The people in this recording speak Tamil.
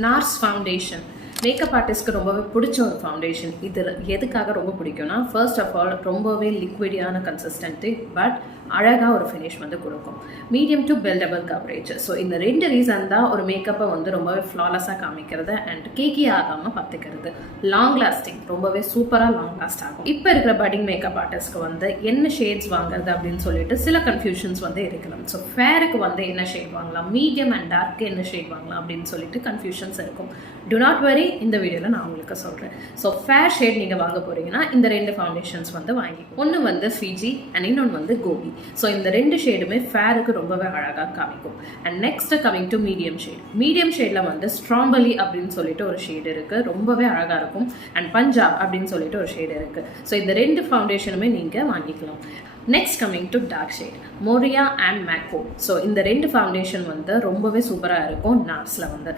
NARS ஃபவுண்டேஷன் மேக்கப் ஆர்டிஸ்ட்க்கு ரொம்பவே பிடிச்ச ஒரு ஃபவுண்டேஷன். இது எதுக்காக ரொம்ப பிடிக்கும்னா, ஃபர்ஸ்ட் ஆஃப் ஆல் ரொம்பவே லிக்விடியான கன்சிஸ்டன்சி, பட் அழகாக ஒரு ஃபினிஷ் வந்து கொடுக்கும். Medium to buildable coverage. So இந்த 2 ரீசன் தான் ஒரு மேக்கப்பை வந்து ரொம்பவே ஃப்ளாலஸாக காமிக்கிறது அண்ட் கேக்கி ஆகாமல் பார்த்துக்கிறது. லாங் லாஸ்டிங், ரொம்பவே சூப்பராக லாங் லாஸ்ட் ஆகும். இப்போ இருக்கிற பட்டிங் மேக்கப் ஆர்டிஸ்ட்க்கு வந்து என்ன ஷேட்ஸ் வாங்குறது அப்படின்னு சொல்லிட்டு சில கன்ஃபியூஷன்ஸ் வந்து இருக்கலாம். ஸோ ஃபேருக்கு வந்து என்ன ஷேட் வாங்கலாம், மீடியம் அண்ட் டார்க்கு என்ன ஷேட் வாங்கலாம் அப்படின்னு சொல்லிட்டு கன்ஃபியூஷன்ஸ் இருக்கும். டு நாட் வரி, இந்த வீடியோவில் நான் உங்களுக்கு சொல்கிறேன். ஸோ ஃபேர் ஷேட் நீங்கள் வாங்க போகிறீங்கன்னா இந்த 2 ஃபவுண்டேஷன்ஸ் வந்து வாங்கி, ஒன்று வந்து ஃபிஜி அண்ட் இன்னொன்று வந்து கோபி. ஸோ இந்த 2 ஷேடுமே ஃபேருக்கு ரொம்பவே அழகாக காமிக்கும். And next coming to medium shade. Medium ஷேடில் வந்து ஸ்ட்ராபெரி அப்படின்னு சொல்லிட்டு ஒரு ஷேடு இருக்குது, ரொம்பவே அழகாக இருக்கும். அண்ட் பஞ்சாப் அப்படின்னு சொல்லிட்டு ஒரு ஷேடு இருக்குது. ஸோ இந்த 2 ஃபவுண்டேஷனுமே நீங்கள் வாங்கிக்கலாம். Next coming to dark shade, மோரியா அண்ட் மேக்கோ. ஸோ இந்த 2 ஃபவுண்டேஷன் வந்து ரொம்பவே சூப்பராக இருக்கும். நார்ஸில் வந்து